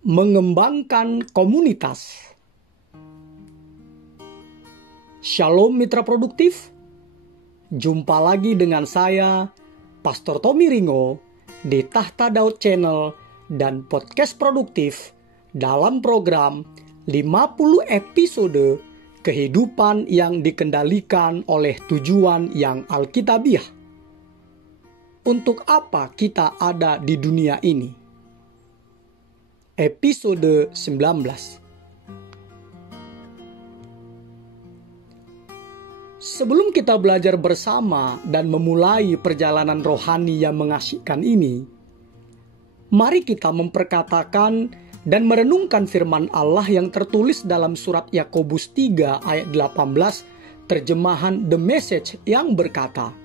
mengembangkan komunitas. Shalom mitra produktif. Jumpa lagi dengan saya, Pastor Tommy Ringo, di Tahta Daud Channel dan Podcast Produktif dalam program 50 episode kehidupan yang dikendalikan oleh tujuan yang alkitabiah. Untuk apa kita ada di dunia ini? Episode 19. Sebelum kita belajar bersama dan memulai perjalanan rohani yang mengasihkan ini, mari kita memperkatakan dan merenungkan firman Allah yang tertulis dalam surat Yakobus 3 ayat 18, terjemahan The Message yang berkata,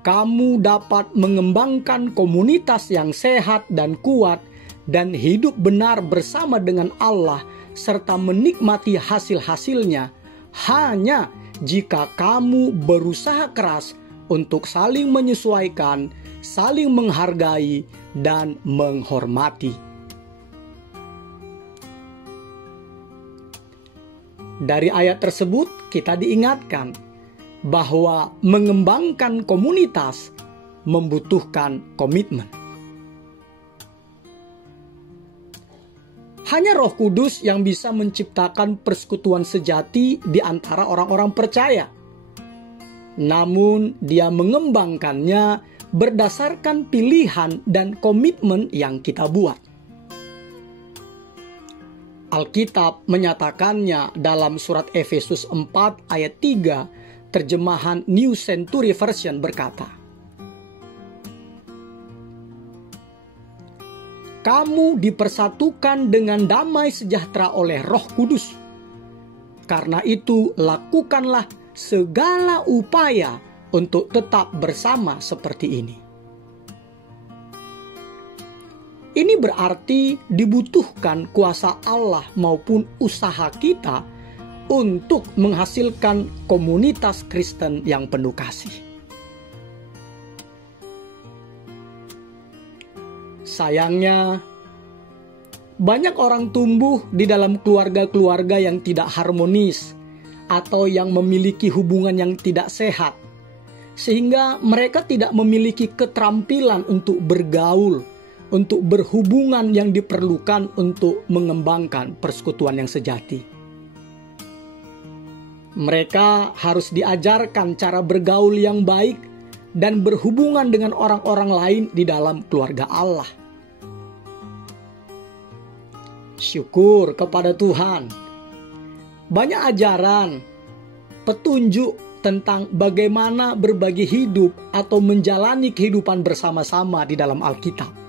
"Kamu dapat mengembangkan komunitas yang sehat dan kuat dan hidup benar bersama dengan Allah serta menikmati hasil-hasilnya hanya jika kamu berusaha keras untuk saling menyesuaikan, saling menghargai, dan menghormati." Dari ayat tersebut kita diingatkan bahwa mengembangkan komunitas membutuhkan komitmen. Hanya Roh Kudus yang bisa menciptakan persekutuan sejati di antara orang-orang percaya. Namun, Dia mengembangkannya berdasarkan pilihan dan komitmen yang kita buat. Alkitab menyatakannya dalam surat Efesus 4 ayat 3, terjemahan New Century Version berkata, "Kamu dipersatukan dengan damai sejahtera oleh Roh Kudus. Karena itu, lakukanlah segala upaya untuk tetap bersama seperti ini." Ini berarti dibutuhkan kuasa Allah maupun usaha kita untuk menghasilkan komunitas Kristen yang penuh kasih. Sayangnya, banyak orang tumbuh di dalam keluarga-keluarga yang tidak harmonis atau yang memiliki hubungan yang tidak sehat, sehingga mereka tidak memiliki keterampilan untuk bergaul, untuk berhubungan yang diperlukan untuk mengembangkan persekutuan yang sejati. Mereka harus diajarkan cara bergaul yang baik dan berhubungan dengan orang-orang lain di dalam keluarga Allah. Syukur kepada Tuhan. Banyak ajaran, petunjuk tentang bagaimana berbagi hidup atau menjalani kehidupan bersama-sama di dalam Alkitab.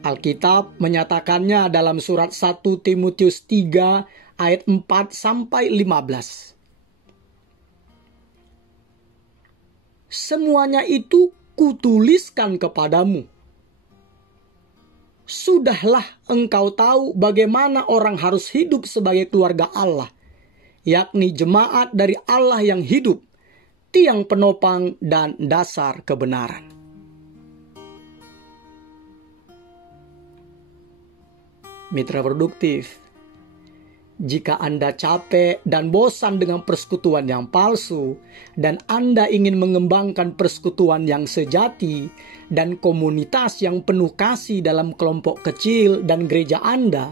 Alkitab menyatakannya dalam surat 1 Timotius 3 ayat 4-15. "Semuanya itu kutuliskan kepadamu. Sudahlah engkau tahu bagaimana orang harus hidup sebagai keluarga Allah, yakni jemaat dari Allah yang hidup, tiang penopang dan dasar kebenaran." Mitra produktif, jika Anda capek dan bosan dengan persekutuan yang palsu, dan Anda ingin mengembangkan persekutuan yang sejati dan komunitas yang penuh kasih dalam kelompok kecil dan gereja Anda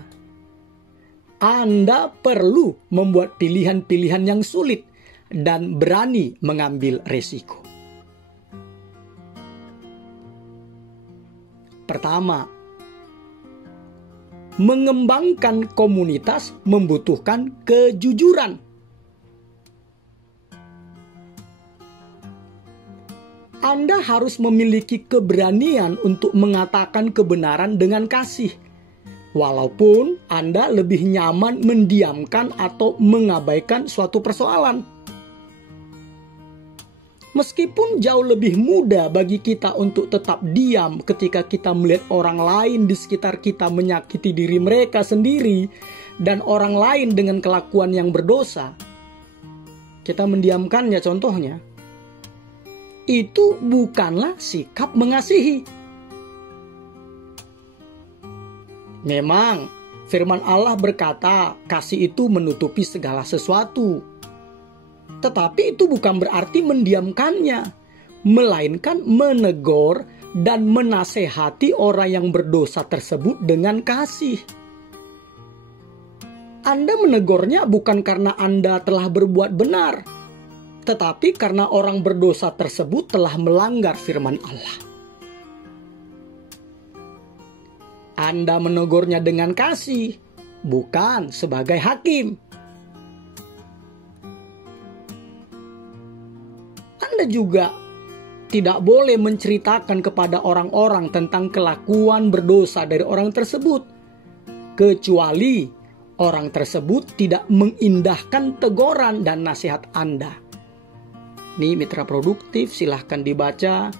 perlu membuat pilihan-pilihan yang sulit dan berani mengambil resiko. Pertama, mengembangkan komunitas membutuhkan kejujuran. Anda harus memiliki keberanian untuk mengatakan kebenaran dengan kasih, walaupun Anda lebih nyaman mendiamkan atau mengabaikan suatu persoalan. Meskipun jauh lebih mudah bagi kita untuk tetap diam ketika kita melihat orang lain di sekitar kita menyakiti diri mereka sendiri dan orang lain dengan kelakuan yang berdosa, kita mendiamkannya contohnya. itu bukanlah sikap mengasihi. Memang firman Allah berkata kasih itu menutupi segala sesuatu. Tetapi itu bukan berarti mendiamkannya, melainkan menegur dan menasehati orang yang berdosa tersebut dengan kasih. Anda menegurnya bukan karena Anda telah berbuat benar, tetapi karena orang berdosa tersebut telah melanggar firman Allah. Anda menegurnya dengan kasih, bukan sebagai hakim. Anda juga tidak boleh menceritakan kepada orang-orang tentang kelakuan berdosa dari orang tersebut, kecuali orang tersebut tidak mengindahkan teguran dan nasihat Anda. Nih mitra produktif, silahkan dibaca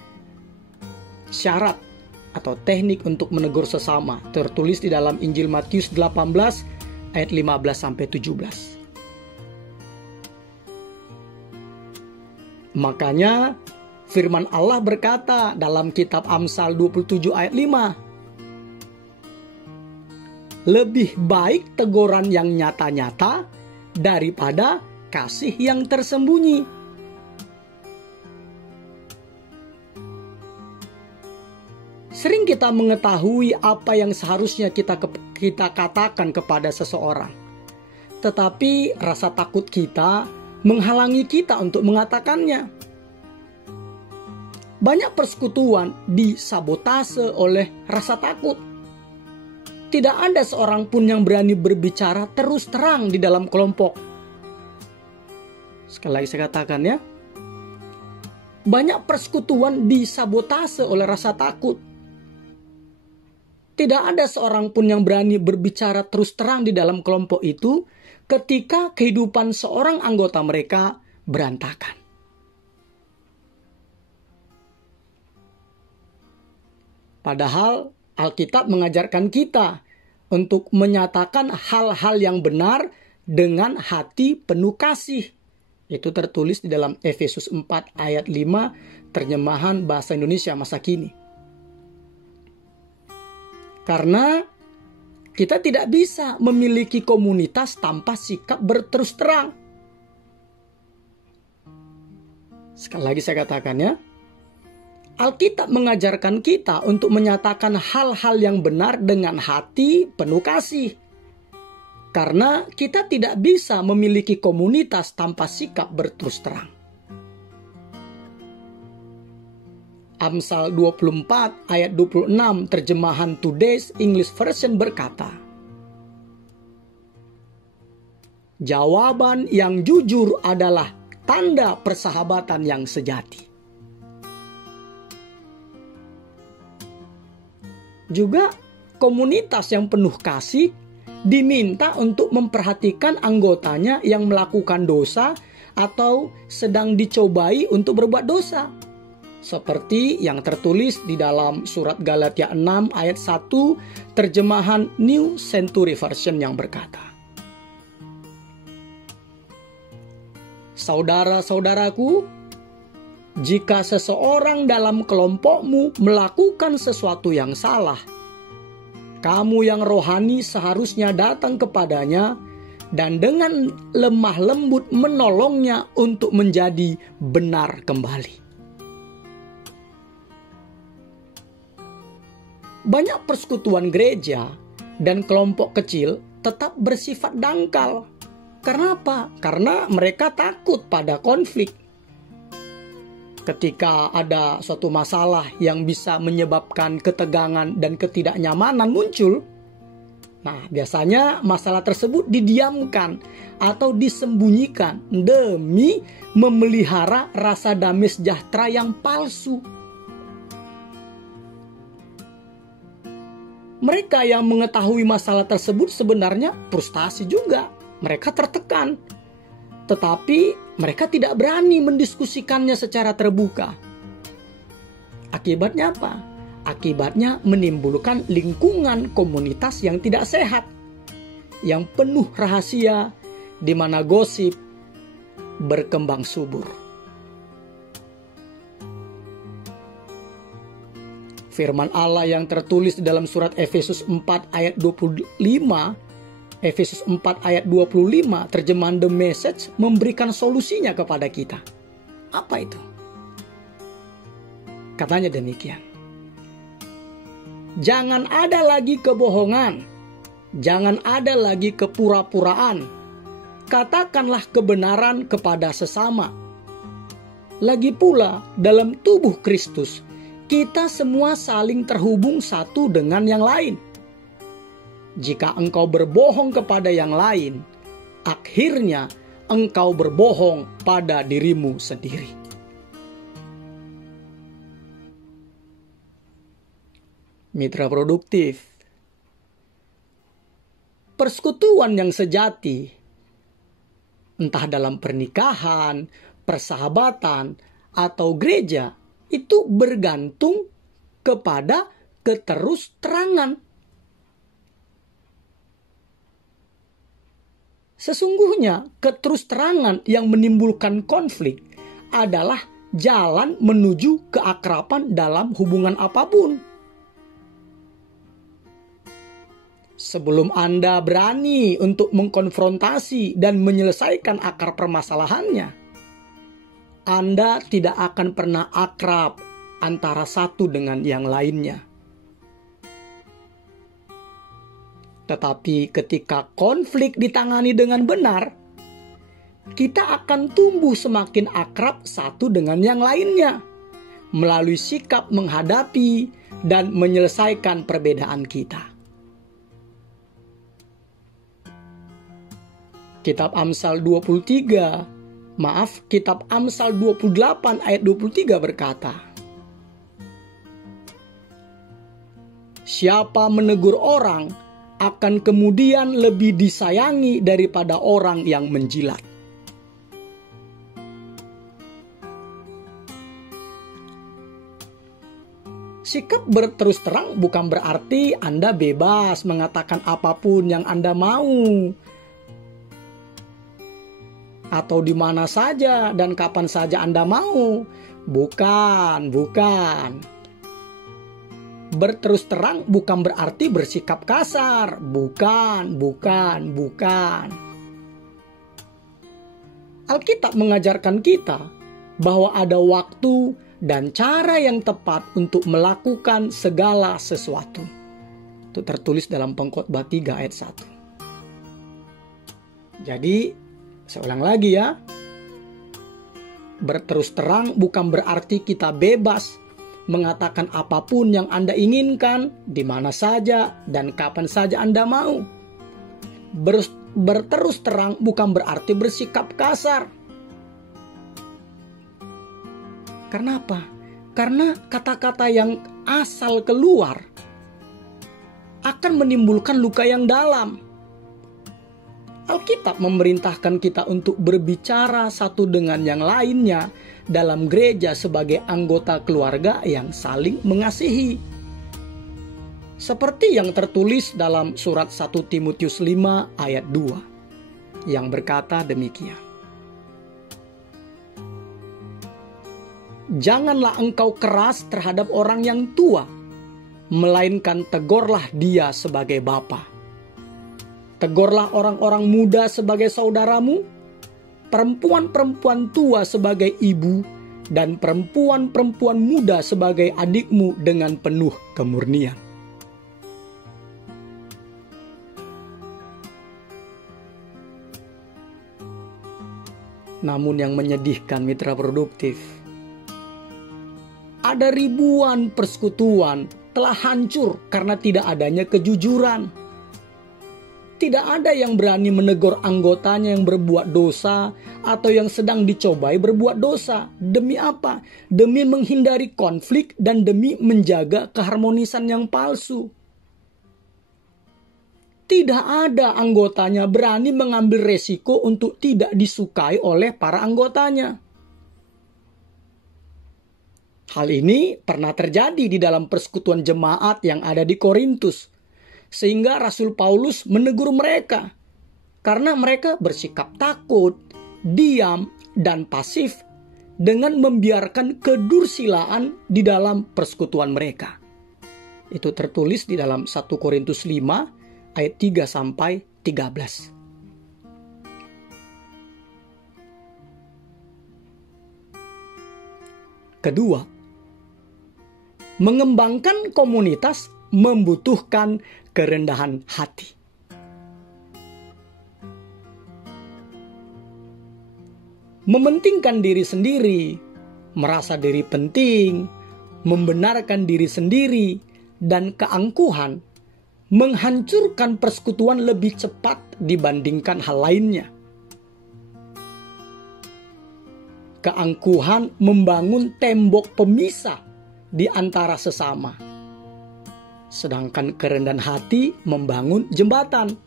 syarat atau teknik untuk menegur sesama, tertulis di dalam Injil Matius 18 ayat 15-17. Makanya firman Allah berkata dalam kitab Amsal 27 ayat 5, lebih baik teguran yang nyata-nyata daripada kasih yang tersembunyi. Sering kita mengetahui apa yang seharusnya kita katakan kepada seseorang, tetapi rasa takut kita menghalangi kita untuk mengatakannya. Banyak persekutuan disabotase oleh rasa takut. Tidak ada seorang pun yang berani berbicara terus terang di dalam kelompok. Sekali lagi saya katakan ya, banyak persekutuan disabotase oleh rasa takut. Tidak ada seorang pun yang berani berbicara terus terang di dalam kelompok itu ketika kehidupan seorang anggota mereka berantakan. Padahal Alkitab mengajarkan kita untuk menyatakan hal-hal yang benar dengan hati penuh kasih. Itu tertulis di dalam Efesus 4 ayat 5 terjemahan bahasa Indonesia masa kini. Karena kita tidak bisa memiliki komunitas tanpa sikap berterus terang. Sekali lagi saya katakan ya, Alkitab mengajarkan kita untuk menyatakan hal-hal yang benar dengan hati penuh kasih. Karena kita tidak bisa memiliki komunitas tanpa sikap berterus terang. Amsal 24 ayat 26 terjemahan Today's English Version berkata, jawaban yang jujur adalah tanda persahabatan yang sejati. Juga komunitas yang penuh kasih diminta untuk memperhatikan anggotanya yang melakukan dosa atau sedang dicobai untuk berbuat dosa. Seperti yang tertulis di dalam surat Galatia 6 ayat 1 terjemahan New Century Version yang berkata, saudara-saudaraku, jika seseorang dalam kelompokmu melakukan sesuatu yang salah, kamu yang rohani seharusnya datang kepadanya dan dengan lemah lembut menolongnya untuk menjadi benar kembali. Banyak persekutuan gereja dan kelompok kecil tetap bersifat dangkal. Karena apa? Karena mereka takut pada konflik. Ketika ada suatu masalah yang bisa menyebabkan ketegangan dan ketidaknyamanan muncul, nah biasanya masalah tersebut didiamkan atau disembunyikan demi memelihara rasa damai sejahtera yang palsu. Mereka yang mengetahui masalah tersebut sebenarnya frustasi juga. Mereka tertekan. Tetapi mereka tidak berani mendiskusikannya secara terbuka. Akibatnya apa? Akibatnya menimbulkan lingkungan komunitas yang tidak sehat. Yang penuh rahasia, di mana gosip berkembang subur. Firman Allah yang tertulis di dalam surat Efesus 4 ayat 25, Efesus 4 ayat 25, terjemahan The Message memberikan solusinya kepada kita. Apa itu? Katanya demikian. Jangan ada lagi kebohongan, jangan ada lagi kepura-puraan. Katakanlah kebenaran kepada sesama. Lagi pula dalam tubuh Kristus, kita semua saling terhubung satu dengan yang lain. Jika engkau berbohong kepada yang lain, akhirnya engkau berbohong pada dirimu sendiri. Mitra produktif, persekutuan yang sejati, entah dalam pernikahan, persahabatan, atau gereja, itu bergantung kepada keterus-terangan. Sesungguhnya keterus-terangan yang menimbulkan konflik adalah jalan menuju keakraban dalam hubungan apapun. Sebelum Anda berani untuk mengkonfrontasi dan menyelesaikan akar permasalahannya, Anda tidak akan pernah akrab antara satu dengan yang lainnya. Tetapi ketika konflik ditangani dengan benar, kita akan tumbuh semakin akrab satu dengan yang lainnya melalui sikap menghadapi dan menyelesaikan perbedaan kita. Kitab Amsal 28 ayat 23 berkata, siapa menegur orang akan kemudian lebih disayangi daripada orang yang menjilat. Sikap berterus terang bukan berarti Anda bebas mengatakan apapun yang Anda mau, atau di mana saja dan kapan saja Anda mau. Bukan. Berterus terang bukan berarti bersikap kasar. Bukan. Alkitab mengajarkan kita bahwa ada waktu dan cara yang tepat untuk melakukan segala sesuatu. Itu tertulis dalam Pengkhotbah 3 ayat 1. Jadi, saya ulang lagi ya. Berterus terang bukan berarti kita bebas mengatakan apapun yang Anda inginkan, di mana saja dan kapan saja Anda mau. Berterus terang bukan berarti bersikap kasar. Karena apa? Karena kata-kata yang asal keluar akan menimbulkan luka yang dalam. Alkitab memerintahkan kita untuk berbicara satu dengan yang lainnya dalam gereja sebagai anggota keluarga yang saling mengasihi. Seperti yang tertulis dalam surat 1 Timotius 5 ayat 2 yang berkata demikian. Janganlah engkau keras terhadap orang yang tua, melainkan tegurlah dia sebagai bapa. Tegurlah orang-orang muda sebagai saudaramu, perempuan-perempuan tua sebagai ibu, dan perempuan-perempuan muda sebagai adikmu dengan penuh kemurnian. Namun yang menyedihkan mitra produktif, ada ribuan persekutuan telah hancur karena tidak adanya kejujuran. Tidak ada yang berani menegur anggotanya yang berbuat dosa atau yang sedang dicobai berbuat dosa. Demi apa? Demi menghindari konflik dan demi menjaga keharmonisan yang palsu. Tidak ada anggotanya berani mengambil resiko untuk tidak disukai oleh para anggotanya. Hal ini pernah terjadi di dalam persekutuan jemaat yang ada di Korintus. Sehingga Rasul Paulus menegur mereka karena mereka bersikap takut, diam, dan pasif dengan membiarkan kedursilaan di dalam persekutuan mereka. Itu tertulis di dalam 1 Korintus 5 ayat 3 sampai 13. Kedua, mengembangkan komunitas membutuhkan kerendahan hati. Mementingkan diri sendiri, merasa diri penting, membenarkan diri sendiri, dan keangkuhan menghancurkan persekutuan lebih cepat dibandingkan hal lainnya. Keangkuhan membangun tembok pemisah di antara sesama, sedangkan kerendahan hati membangun jembatan.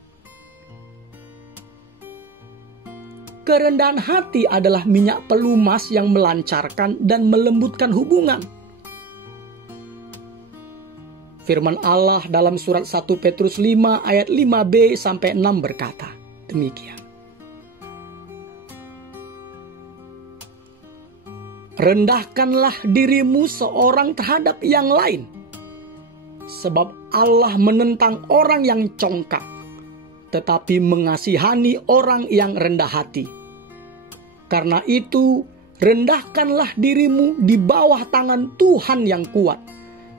Kerendahan hati adalah minyak pelumas yang melancarkan dan melembutkan hubungan. Firman Allah dalam surat 1 Petrus 5 ayat 5b sampai 6 berkata demikian. Rendahkanlah dirimu seorang terhadap yang lain, sebab Allah menentang orang yang congkak, tetapi mengasihani orang yang rendah hati. Karena itu, rendahkanlah dirimu di bawah tangan Tuhan yang kuat,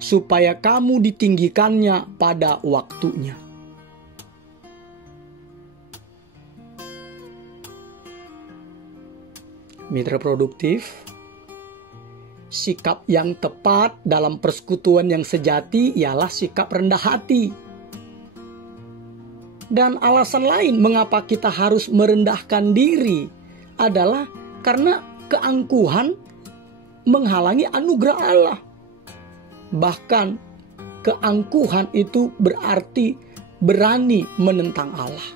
supaya kamu ditinggikannya pada waktunya. Mitra produktif, sikap yang tepat dalam persekutuan yang sejati ialah sikap rendah hati. Dan alasan lain mengapa kita harus merendahkan diri adalah karena keangkuhan menghalangi anugerah Allah. Bahkan keangkuhan itu berarti berani menentang Allah.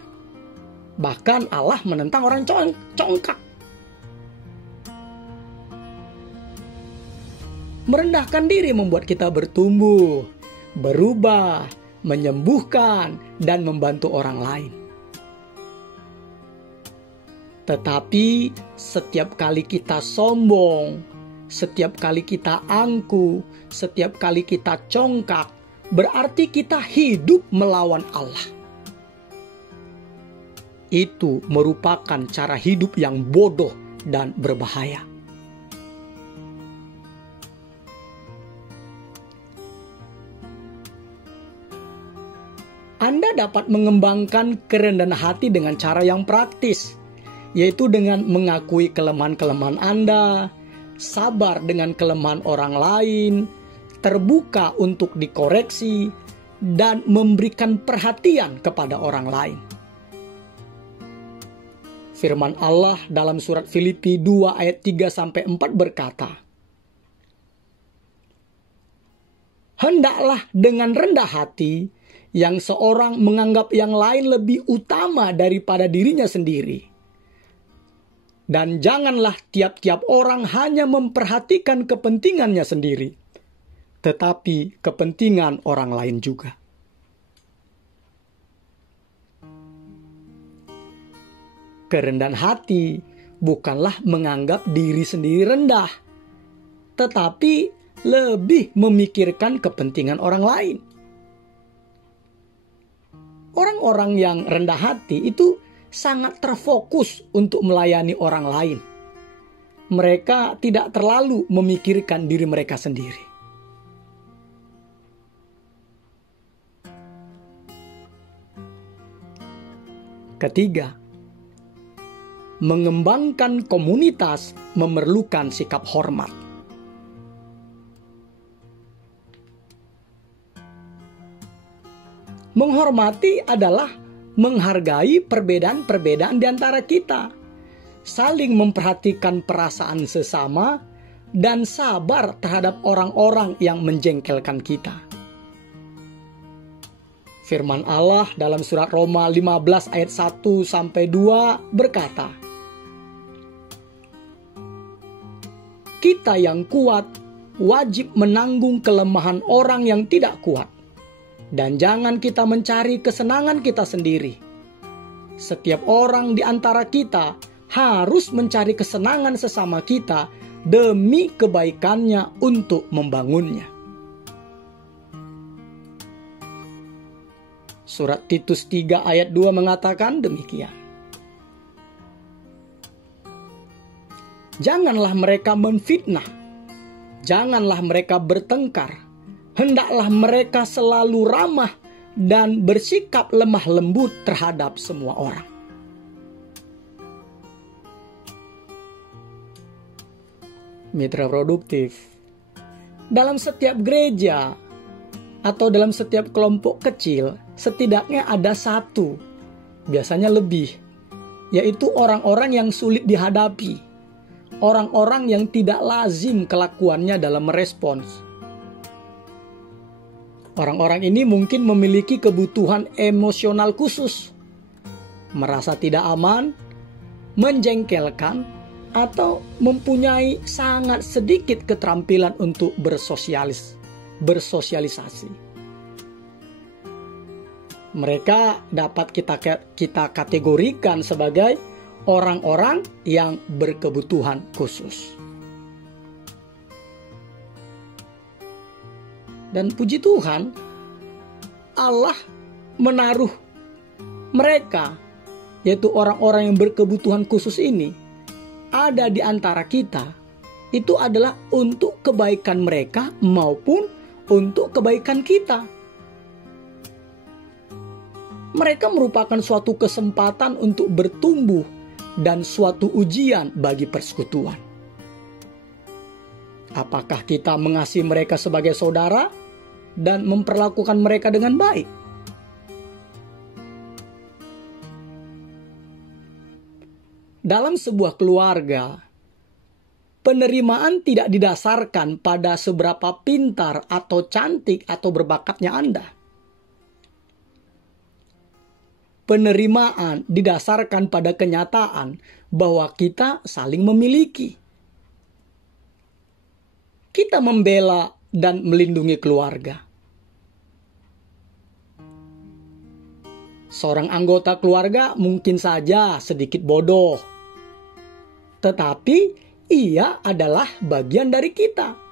Bahkan Allah menentang orang congkak. Merendahkan diri membuat kita bertumbuh, berubah, menyembuhkan, dan membantu orang lain. Tetapi setiap kali kita sombong, setiap kali kita angkuh, setiap kali kita congkak, berarti kita hidup melawan Allah. Itu merupakan cara hidup yang bodoh dan berbahaya. Anda dapat mengembangkan kerendahan hati dengan cara yang praktis, yaitu dengan mengakui kelemahan-kelemahan Anda, sabar dengan kelemahan orang lain, terbuka untuk dikoreksi, dan memberikan perhatian kepada orang lain. Firman Allah dalam surat Filipi 2 ayat 3-4 berkata, "Hendaklah dengan rendah hati yang seorang menganggap yang lain lebih utama daripada dirinya sendiri. Dan janganlah tiap-tiap orang hanya memperhatikan kepentingannya sendiri, tetapi kepentingan orang lain juga." Kerendahan hati bukanlah menganggap diri sendiri rendah, tetapi lebih memikirkan kepentingan orang lain. Orang-orang yang rendah hati itu sangat terfokus untuk melayani orang lain. Mereka tidak terlalu memikirkan diri mereka sendiri. Ketiga, mengembangkan komunitas memerlukan sikap hormat. Menghormati adalah menghargai perbedaan-perbedaan di antara kita, saling memperhatikan perasaan sesama, dan sabar terhadap orang-orang yang menjengkelkan kita. Firman Allah dalam surat Roma 15 ayat 1-2 berkata, "Kita yang kuat wajib menanggung kelemahan orang yang tidak kuat. Dan jangan kita mencari kesenangan kita sendiri. Setiap orang di antara kita harus mencari kesenangan sesama kita demi kebaikannya untuk membangunnya." Surat Titus 3 ayat 2 mengatakan demikian. Janganlah mereka memfitnah, janganlah mereka bertengkar, hendaklah mereka selalu ramah dan bersikap lemah lembut terhadap semua orang. Mitra produktif, dalam setiap gereja atau dalam setiap kelompok kecil, setidaknya ada satu, biasanya lebih, yaitu orang-orang yang sulit dihadapi, orang-orang yang tidak lazim kelakuannya dalam merespons. Orang-orang ini mungkin memiliki kebutuhan emosional khusus, merasa tidak aman, menjengkelkan, atau mempunyai sangat sedikit keterampilan untuk bersosialisasi. Mereka dapat kita kategorikan sebagai orang-orang yang berkebutuhan khusus. Dan puji Tuhan, Allah menaruh mereka, yaitu orang-orang yang berkebutuhan khusus ini, ada di antara kita. Itu adalah untuk kebaikan mereka maupun untuk kebaikan kita. Mereka merupakan suatu kesempatan untuk bertumbuh dan suatu ujian bagi persekutuan. Apakah kita mengasihi mereka sebagai saudara dan memperlakukan mereka dengan baik? Dalam sebuah keluarga, penerimaan tidak didasarkan pada seberapa pintar atau cantik atau berbakatnya Anda. Penerimaan didasarkan pada kenyataan bahwa kita saling memiliki. Kita membela dan melindungi keluarga. Seorang anggota keluarga mungkin saja sedikit bodoh, tetapi ia adalah bagian dari kita.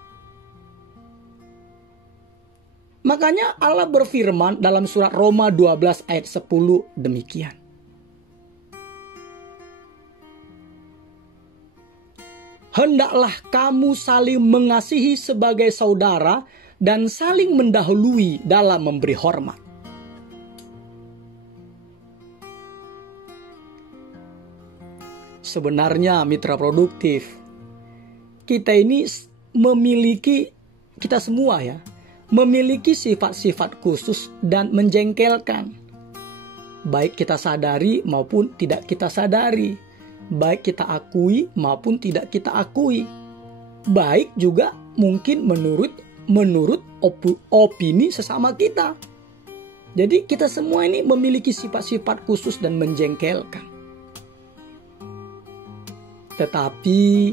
Makanya Allah berfirman dalam surat Roma 12 ayat 10 demikian. Hendaklah kamu saling mengasihi sebagai saudara dan saling mendahului dalam memberi hormat. Sebenarnya mitra produktif, kita ini kita semua ya, memiliki sifat-sifat khusus dan menjengkelkan. Baik kita sadari maupun tidak kita sadari. Baik kita akui maupun tidak kita akui. Baik juga mungkin menurut opini sesama kita. Jadi kita semua ini memiliki sifat-sifat khusus dan menjengkelkan. Tetapi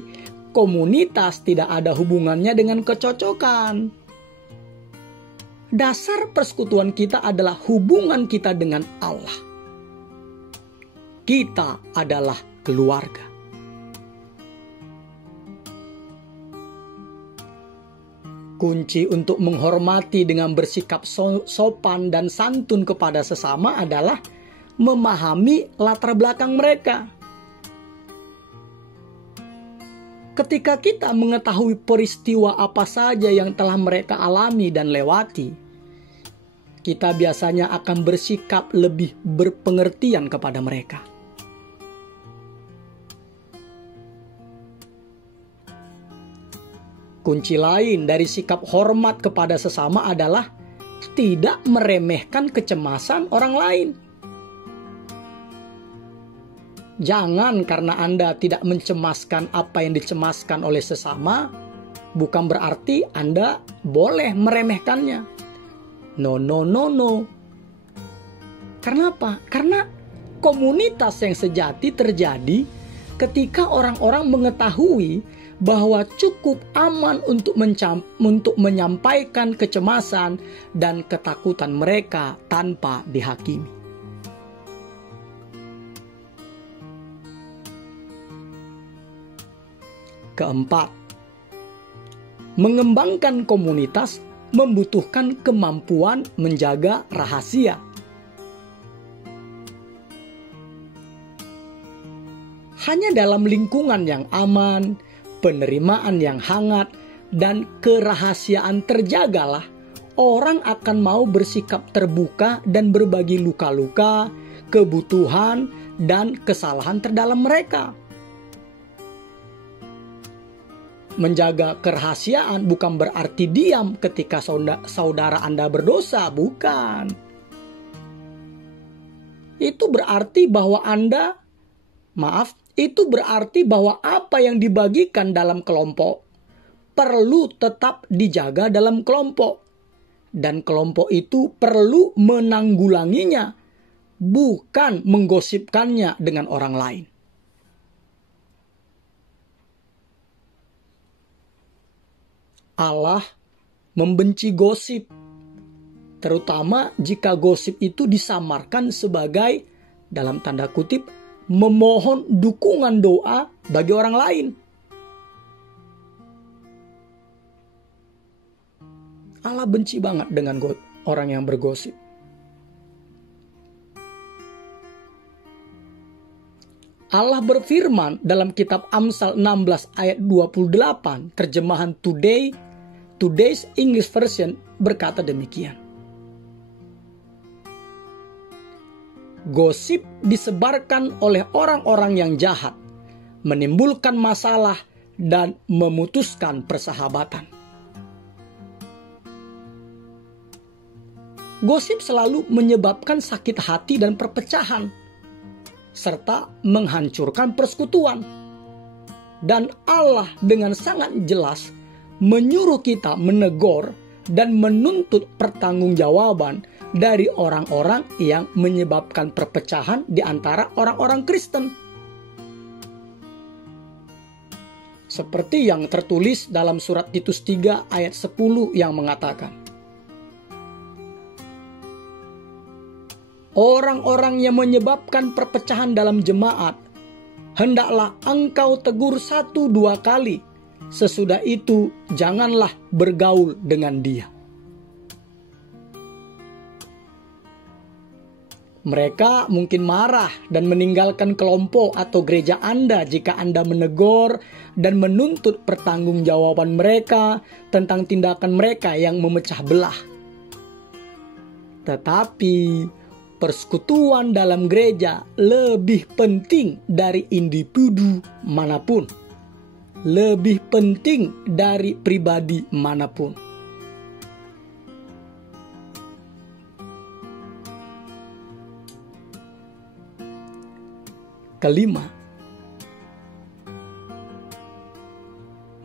komunitas tidak ada hubungannya dengan kecocokan. Dasar persekutuan kita adalah hubungan kita dengan Allah. Kita adalah keluarga. Kunci untuk menghormati dengan bersikap sopan dan santun kepada sesama adalah memahami latar belakang mereka. Ketika kita mengetahui peristiwa apa saja yang telah mereka alami dan lewati, kita biasanya akan bersikap lebih berpengertian kepada mereka. Kunci lain dari sikap hormat kepada sesama adalah tidak meremehkan kecemasan orang lain. Jangan karena Anda tidak mencemaskan apa yang dicemaskan oleh sesama, bukan berarti Anda boleh meremehkannya. No. Karena apa? Karena komunitas yang sejati terjadi ketika orang-orang mengetahui bahwa cukup aman untuk menyampaikan kecemasan dan ketakutan mereka tanpa dihakimi. Keempat, mengembangkan komunitas membutuhkan kemampuan menjaga rahasia. Hanya dalam lingkungan yang aman, penerimaan yang hangat, dan kerahasiaan terjagalah orang akan mau bersikap terbuka dan berbagi luka-luka, kebutuhan, dan kesalahan terdalam mereka. Menjaga kerahasiaan bukan berarti diam ketika saudara Anda berdosa, bukan. Itu berarti bahwa itu berarti bahwa apa yang dibagikan dalam kelompok perlu tetap dijaga dalam kelompok. Dan kelompok itu perlu menanggulanginya, bukan menggosipkannya dengan orang lain. Allah membenci gosip, terutama jika gosip itu disamarkan sebagai, dalam tanda kutip, memohon dukungan doa bagi orang lain. Allah benci banget dengan orang yang bergosip. Allah berfirman dalam kitab Amsal 16 ayat 28, terjemahan Today's English Version berkata demikian. Gosip disebarkan oleh orang-orang yang jahat, menimbulkan masalah dan memutuskan persahabatan. Gosip selalu menyebabkan sakit hati dan perpecahan, serta menghancurkan persekutuan. Dan Allah dengan sangat jelas menyuruh kita menegur dan menuntut pertanggungjawaban dari orang-orang yang menyebabkan perpecahan di antara orang-orang Kristen. Seperti yang tertulis dalam surat Titus 3 ayat 10 yang mengatakan, orang-orang yang menyebabkan perpecahan dalam jemaat, hendaklah engkau tegur 1-2 kali. Sesudah itu, janganlah bergaul dengan dia. Mereka mungkin marah dan meninggalkan kelompok atau gereja Anda jika Anda menegur dan menuntut pertanggungjawaban mereka tentang tindakan mereka yang memecah belah. Tetapi persekutuan dalam gereja lebih penting dari individu manapun, lebih penting dari pribadi manapun. Kelima,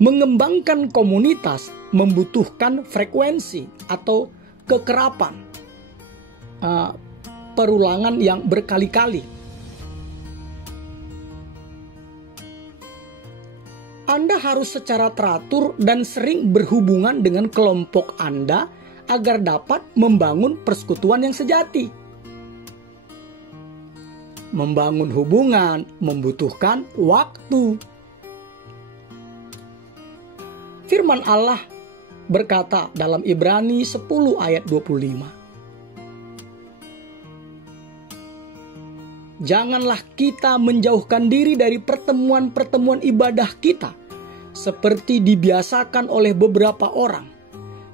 mengembangkan komunitas membutuhkan frekuensi atau kekerapan, perulangan yang berkali-kali. Anda harus secara teratur dan sering berhubungan dengan kelompok Anda agar dapat membangun persekutuan yang sejati. Membangun hubungan membutuhkan waktu. Firman Allah berkata dalam Ibrani 10 ayat 25. Janganlah kita menjauhkan diri dari pertemuan-pertemuan ibadah kita, seperti dibiasakan oleh beberapa orang.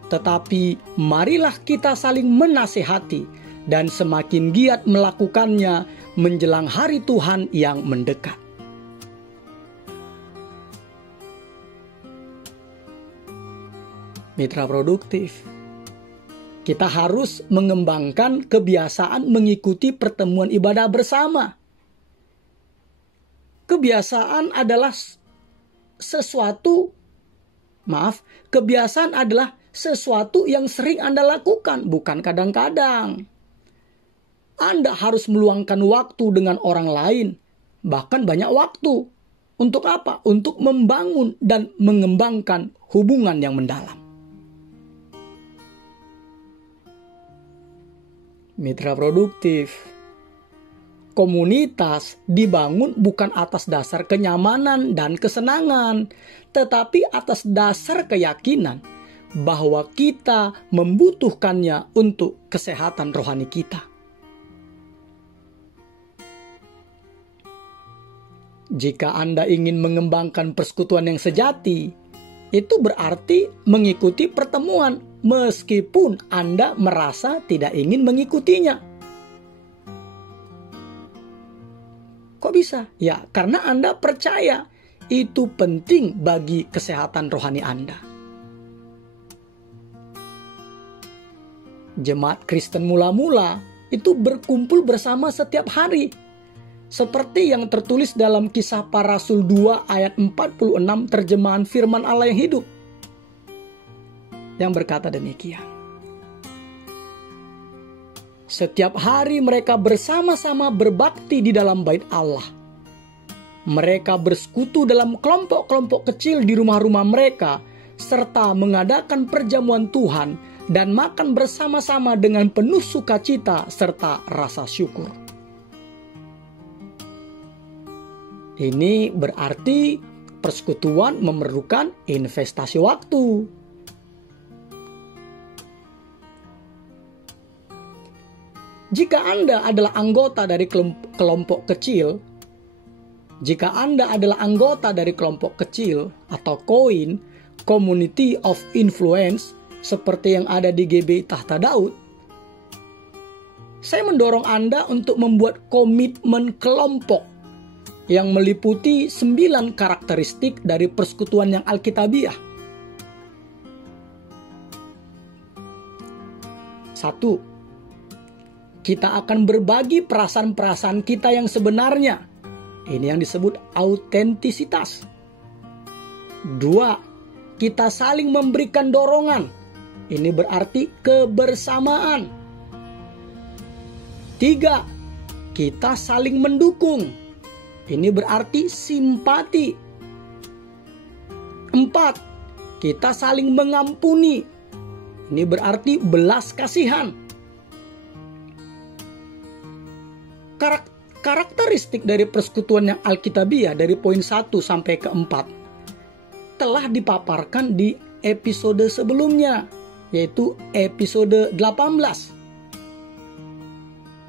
Tetapi marilah kita saling menasehati, dan semakin giat melakukannya menjelang hari Tuhan yang mendekat. Mitra produktif, kita harus mengembangkan kebiasaan mengikuti pertemuan ibadah bersama. Kebiasaan adalah sesuatu yang sering Anda lakukan, bukan kadang-kadang. Anda harus meluangkan waktu dengan orang lain, bahkan banyak waktu. Untuk apa? Untuk membangun dan mengembangkan hubungan yang mendalam. Mitra produktif, komunitas dibangun bukan atas dasar kenyamanan dan kesenangan, tetapi atas dasar keyakinan bahwa kita membutuhkannya untuk kesehatan rohani kita. Jika Anda ingin mengembangkan persekutuan yang sejati, itu berarti mengikuti pertemuan meskipun Anda merasa tidak ingin mengikutinya. Kok bisa? Ya, karena Anda percaya itu penting bagi kesehatan rohani Anda. Jemaat Kristen mula-mula itu berkumpul bersama setiap hari. Seperti yang tertulis dalam Kisah Para Rasul 2 ayat 46 terjemahan firman Allah yang hidup. Yang berkata demikian. Setiap hari mereka bersama-sama berbakti di dalam bait Allah. Mereka bersekutu dalam kelompok-kelompok kecil di rumah-rumah mereka, serta mengadakan perjamuan Tuhan dan makan bersama-sama dengan penuh sukacita serta rasa syukur. Ini berarti persekutuan memerlukan investasi waktu. Jika Anda adalah anggota dari kelompok kecil, atau KOIN, Community of Influence, seperti yang ada di GBI Tahta Daud, saya mendorong Anda untuk membuat komitmen kelompok yang meliputi 9 karakteristik dari persekutuan yang alkitabiah. 1. Kita akan berbagi perasaan-perasaan kita yang sebenarnya. Ini yang disebut autentisitas. 2. Kita saling memberikan dorongan. Ini berarti kebersamaan. 3. Kita saling mendukung. Ini berarti simpati. 4. Kita saling mengampuni. Ini berarti belas kasihan. Karakteristik dari persekutuan yang alkitabiah dari poin 1 sampai ke 4 telah dipaparkan di episode sebelumnya, yaitu episode 18.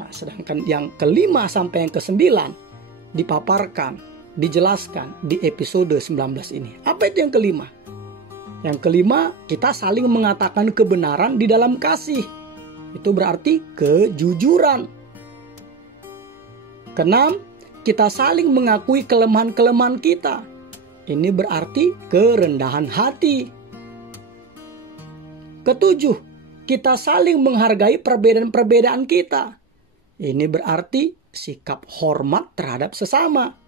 Nah, sedangkan yang kelima sampai yang ke-9 dipaparkan, dijelaskan di episode 19 ini. Apa itu yang kelima? Yang kelima, kita saling mengatakan kebenaran di dalam kasih. Itu berarti kejujuran. Keenam, kita saling mengakui kelemahan-kelemahan kita. Ini berarti kerendahan hati. Ketujuh, kita saling menghargai perbedaan-perbedaan kita. Ini berarti sikap hormat terhadap sesama.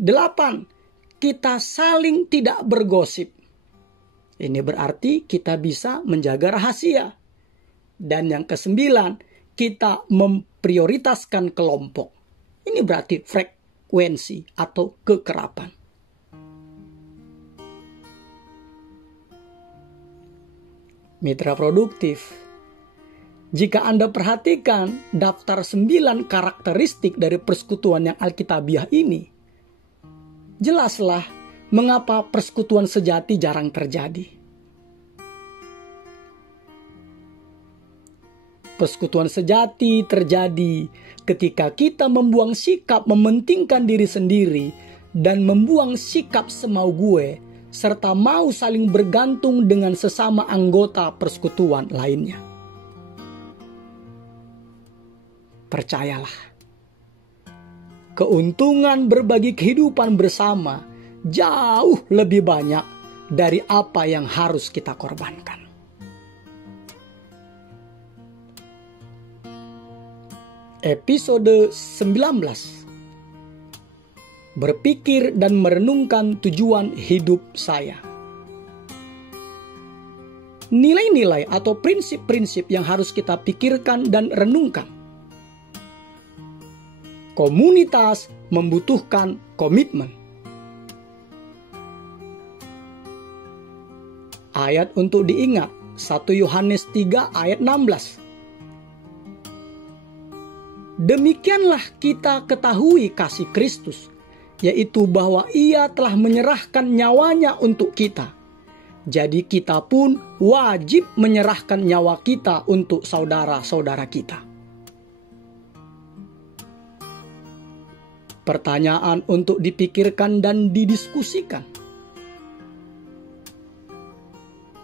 8, kita saling tidak bergosip. Ini berarti kita bisa menjaga rahasia. Dan yang ke-9, kita memprioritaskan kelompok. Ini berarti frekuensi atau kekerapan. Mitra produktif, jika Anda perhatikan daftar 9 karakteristik dari persekutuan yang alkitabiah ini, jelaslah mengapa persekutuan sejati jarang terjadi. Persekutuan sejati terjadi ketika kita membuang sikap mementingkan diri sendiri dan membuang sikap semau gue, serta mau saling bergantung dengan sesama anggota persekutuan lainnya. Percayalah, keuntungan berbagi kehidupan bersama jauh lebih banyak dari apa yang harus kita korbankan. Episode 19. Berpikir dan merenungkan tujuan hidup saya. Nilai-nilai atau prinsip-prinsip yang harus kita pikirkan dan renungkan. Komunitas membutuhkan komitmen. Ayat untuk diingat, 1 Yohanes 3 ayat 16. Demikianlah kita ketahui kasih Kristus, yaitu bahwa Ia telah menyerahkan nyawanya untuk kita. Jadi kita pun wajib menyerahkan nyawa kita untuk saudara-saudara kita. Pertanyaan untuk dipikirkan dan didiskusikan.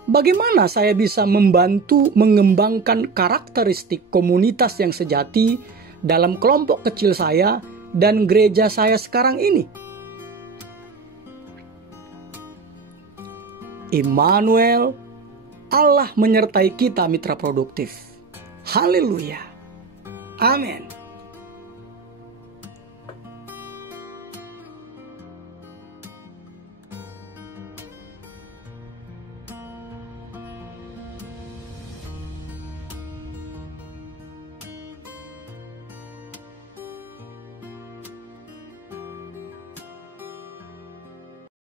Bagaimana saya bisa membantu mengembangkan karakteristik komunitas yang sejati dalam kelompok kecil saya dan gereja saya sekarang ini? Immanuel, Allah menyertai kita mitra produktif. Haleluya. Amin.